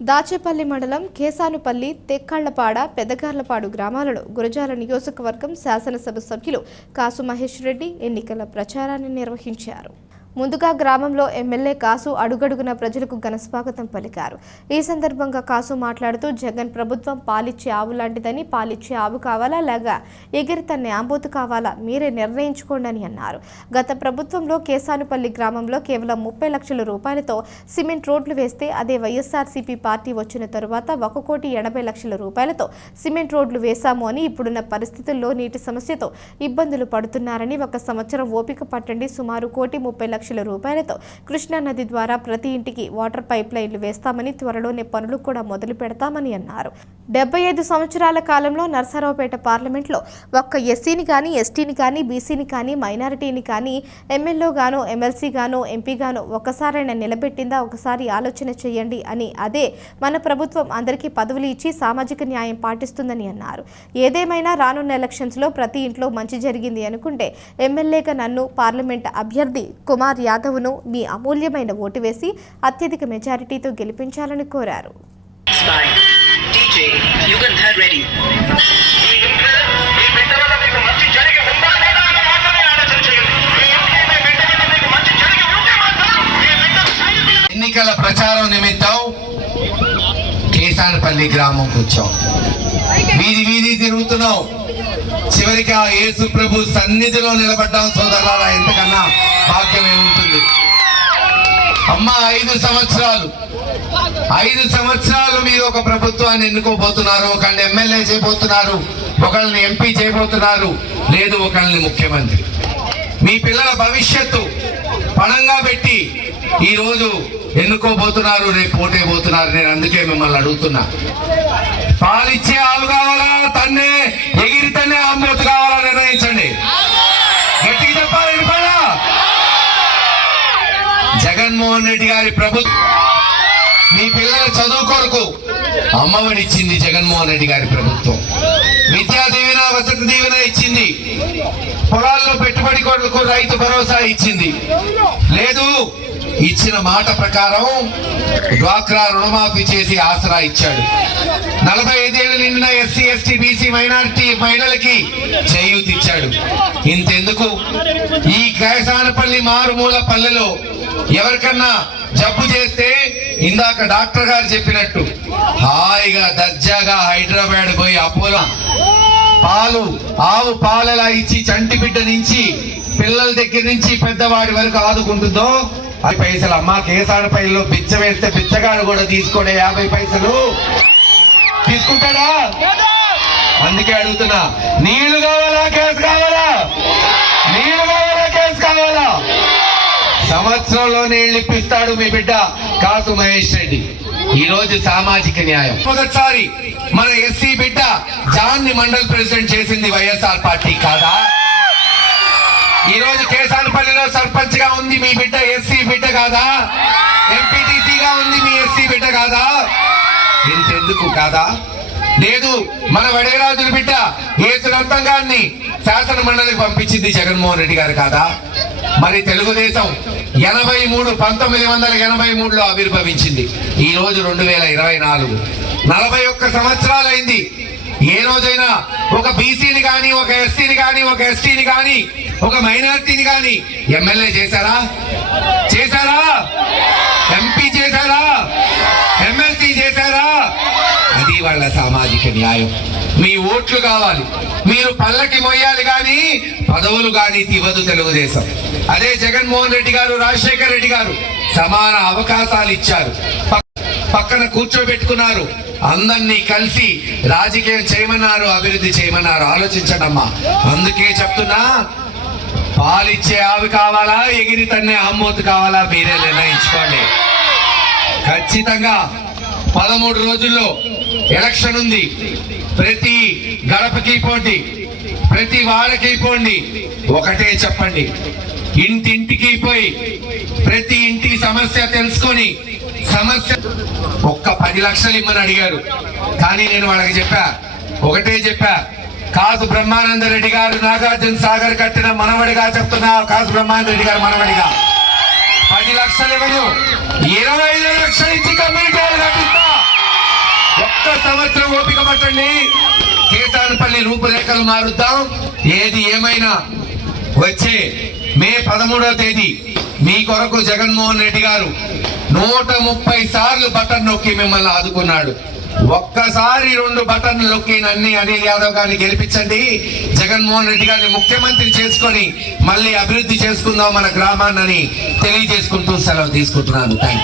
దాచేపల్లి మండలం కేసానుపల్లి తెక్కాళ్ళపాడ పెదగార్లపాడు గ్రామాలలో గురజాల నియోజకవర్గం శాసనసభ సభ్యులు కాసు మహేష్ రెడ్డి ఎన్నికల ప్రచారాన్ని నిర్వహించారు. ముందుగా గ్రామంలో ఎమ్మెల్యే కాసు అడుగడుగున ప్రజలకు ఘనస్వాగతం పలికారు. ఈ సందర్భంగా కాసు మాట్లాడుతూ జగన్ ప్రభుత్వం పాలిచ్చే ఆవు లాంటిదని పాలిచ్చే ఆవు కావాలా? లేక ఎగిరితన్నే ఆంబోతు కావాలా? మీరే నిర్ణయించుకోండి అని అన్నారు. గత ప్రభుత్వంలో కేసానుపల్లి గ్రామంలో కేవలం ముప్పై లక్షల రూపాయలతో సిమెంట్ రోడ్లు వేస్తే అదే వైఎస్ఆర్సీపీ పార్టీ వచ్చిన తరువాత ఒక కోటి ఎనభై లక్షల రూపాయలతో సిమెంట్ రోడ్లు వేశాము అని ఇప్పుడున్న పరిస్థితుల్లో నీటి సమస్యతో ఇబ్బందులు పడుతున్నారని ఒక సంవత్సరం ఓపిక పట్టండి. సుమారు కోటి ముప్పై లక్షల రూపాయలతో కృష్ణా నది ద్వారా ప్రతి ఇంటికి వాటర్ పైప్ లైన్లు వేస్తామని త్వరలోనే పనులు కూడా మొదలు పెడతామని అన్నారు. డెబ్బై ఐదు సంవత్సరాల కాలంలో నర్సరావుపేట పార్లమెంట్లో ఒక్క ఎస్సీని కానీ ఎస్టీని కానీ బీసీని కానీ మైనారిటీని కానీ ఎమ్మెల్యే గాను ఎమ్మెల్సీ గాను ఎంపీ గాను ఒక్కసారైనా నిలబెట్టిందా? ఒకసారి ఆలోచన చేయండి అని అదే మన ప్రభుత్వం అందరికీ పదవులు ఇచ్చి సామాజిక న్యాయం పాటిస్తుందని అన్నారు. ఏదేమైనా రానున్న ఎలక్షన్స్లో ప్రతి ఇంట్లో మంచి జరిగింది అనుకుంటే ఎమ్మెల్యేగా నన్ను పార్లమెంట్ అభ్యర్థి కుమార్ యాదవ్ను మీ అమూల్యమైన ఓటు వేసి అత్యధిక మెజారిటీతో గెలిపించాలని కోరారు. మీ గ్రామంకి వచ్చాం. వీధి వీధి తిరుగుతున్నాం. చివరికి ఆ యేసు ప్రభు సన్నిధిలో నిలబడ్డాం సోదరులారా ఎంతకన్నా భాగ్యం ఏముంటుంది? అమ్మ ఐదు సంవత్సరాలు. ఐదు సంవత్సరాలు మీరు ఒక ప్రభుత్వాన్ని ఎన్నుకోబోతున్నారు ఒకళ్ళని ఎమ్మెల్యే చేయబోతున్నారు ఒకళ్ళని ఎంపీ చేయబోతున్నారు లేదు ఒకళ్ళని ముఖ్యమంత్రి. మీ పిల్లల భవిష్యత్తు పణంగా పెట్టి ఈరోజు ఎన్నుకోబోతున్నారు రేపు పోటీపోతున్నారు నేను అందుకే మిమ్మల్ని అడుగుతున్నా. పాలిచ్చే ఆవు కావాలా? తన్నే ఎగిరి తన్నే ఆంబోతు కావాలా? నిర్ణయించండి. గట్టిగా చెప్పాలి? వినపడా? జగన్మోహన్ రెడ్డి గారి ప్రభుత్వం మీ పిల్లల చదువు కొరకు అమ్మఒడిచ్చింది జగన్మోహన్ రెడ్డి గారి ప్రభుత్వం. విద్యా దీవెన వసతి దీవెన ఇచ్చింది. పొలాల్లో పెట్టుబడి కొరకు రైతు భరోసా ఇచ్చింది. లేదు ఇచ్చిన మాట ప్రకారం డ్వాక్రా రుణమాఫీ చేసి ఆసరా ఇచ్చాడు. నలభై ఐదేళ్ళు నిండిన ఎస్సీ ఎస్టీ బీసీ మైనారిటీ మహిళలకి చేయూతి ఇచ్చాడు. ఇంతెందుకు? ఈ కేసానపల్లి మారుమూల పల్లెలో ఎవరికన్నా జబ్బు చేస్తే ఇందాక డాక్టర్ గారు చెప్పినట్టు హాయిగా దర్జాగా హైదరాబాద్ పోయి అపోలో పాలు ఆవు పాలలా ఇచ్చి చంటి బిడ్డ నుంచి పిల్లల దగ్గర నుంచి పెద్దవాడి వరకు ఆదుకుంటుందో పది పైసలు అమ్మ కేసాడ పైలో బిచ్చ వేస్తే బిచ్చగాడు కూడా తీసుకోడే యాభై పైసలు. తీసుకుంటాడా? అందుకే అడుగుతున్నా నీళ్ళు కావాలా కేసు కావాలా? నీళ్ళు కావాలా కేసు కావాలా? సంవత్సరంలో నీళ్ళు ఇప్పిస్తాడు మీ బిడ్డ కాసు మహేష్ రెడ్డి. ఈ రోజు సామాజిక న్యాయం. మొదటిసారి మన ఎస్సీ బిడ్డ జాన్ని మండల్ ప్రెసిడెంట్ చేసింది వైఎస్ఆర్ పార్టీ కాదా? ఈ రోజు కేసానపల్లిలో సర్పంచ్గా ఉంది మీ బిడ్డ ఎస్సీ బిడ్డ కాదా? ఎంపీటీసీగా ఉంది మీ ఎస్సీ బిడ్డ కాదా? ఇంతెందుకు కాదా? లేదు మన వడేరాజుల బిడ్డ ఏసునంతం గారిని శాసన మండలికి పంపించింది జగన్మోహన్ రెడ్డి గారు కాదా? మరి తెలుగుదేశం ఎనభై మూడు పంతొమ్మిది వందల ఎనభై మూడులో ఆవిర్భవించింది. ఈ రోజు రెండు వేల ఇరవై నాలుగు. నలభై ఒక్క సంవత్సరాలైంది. ఏ రోజైనా ఒక బీసీని కానీ ఒక ఎస్సీని కానీ ఒక ఎస్టీని కానీ ఒక మైనారిటీని కానీ ఎమ్మెల్యే చేశారా? చేశారా? ఎంపీ చేశారా? ఎమ్మెల్సీ చేశారా? అది వాళ్ళ సామాజిక న్యాయం. మీ ఓట్లు కావాలి. మీరు పల్లకి మొయ్యాలి కానీ పదవులు కానీ ఇవ్వదు తెలుగుదేశం. అదే జగన్మోహన్ రెడ్డి గారు రాజశేఖర్ రెడ్డి గారు సమాన అవకాశాలు ఇచ్చారు. పక్కన కూర్చోబెట్టుకున్నారు. అందరినీ కలిసి రాజకీయం చేయమన్నారు అభివృద్ధి చేయమన్నారు. ఆలోచించండి అమ్మా అందుకే చెప్తున్నా పాలిచ్చే ఆవి కావాలా ఎగిరి తన్నే ఆమ్మోతు కావాలా మీరే నిర్ణయించుకోండి. ఖచ్చితంగా పదమూడు రోజుల్లో ఎలక్షన్ ఉంది. ప్రతి గడపకి పోండి. ప్రతి వాళ్ళకి పోండి. ఒకటే చెప్పండి. ఇంటింటికి పోయి ప్రతి ఇంటి సమస్య తెలుసుకొని సమస్య ఒక్క పది లక్షలు ఇమ్మని అడిగారు. కానీ నేను వాళ్ళకి చెప్పా ఒకటే చెప్పా కాసు బ్రహ్మానంద రెడ్డి గారు నాగార్జున సాగర్ కట్టిన మనవడిగా చెప్తున్నా కాసు బ్రహ్మానంద రెడ్డి గారు మనవడిగా. పది లక్షలు ఇవ్వను ఇరవై ఐదు లక్షలు ఇచ్చి కమ్యూనిటీ వాళ్ళు సంవత్సరం ఓపిక పట్టండి. కేసానపల్లి రూపురేఖలు మారుద్దాం. ఏది ఏమైనా వచ్చే మే పదమూడవ తేదీ మీ కొరకు జగన్మోహన్ రెడ్డి గారు నూట ముప్పై సార్లు బటన్ నొక్కి మిమ్మల్ని ఆదుకున్నాడు. ఒక్కసారి రెండు బటన్లు నొక్కి నన్ని అనిల్ యాదవ్ గారిని గెలిపించండి. జగన్మోహన్ రెడ్డి గారిని ముఖ్యమంత్రి చేసుకొని మళ్ళీ అభివృద్ధి చేసుకుందాం మన గ్రామాన్ని తెలియజేసుకుంటూ సెలవు తీసుకుంటున్నాను. థ్యాంక్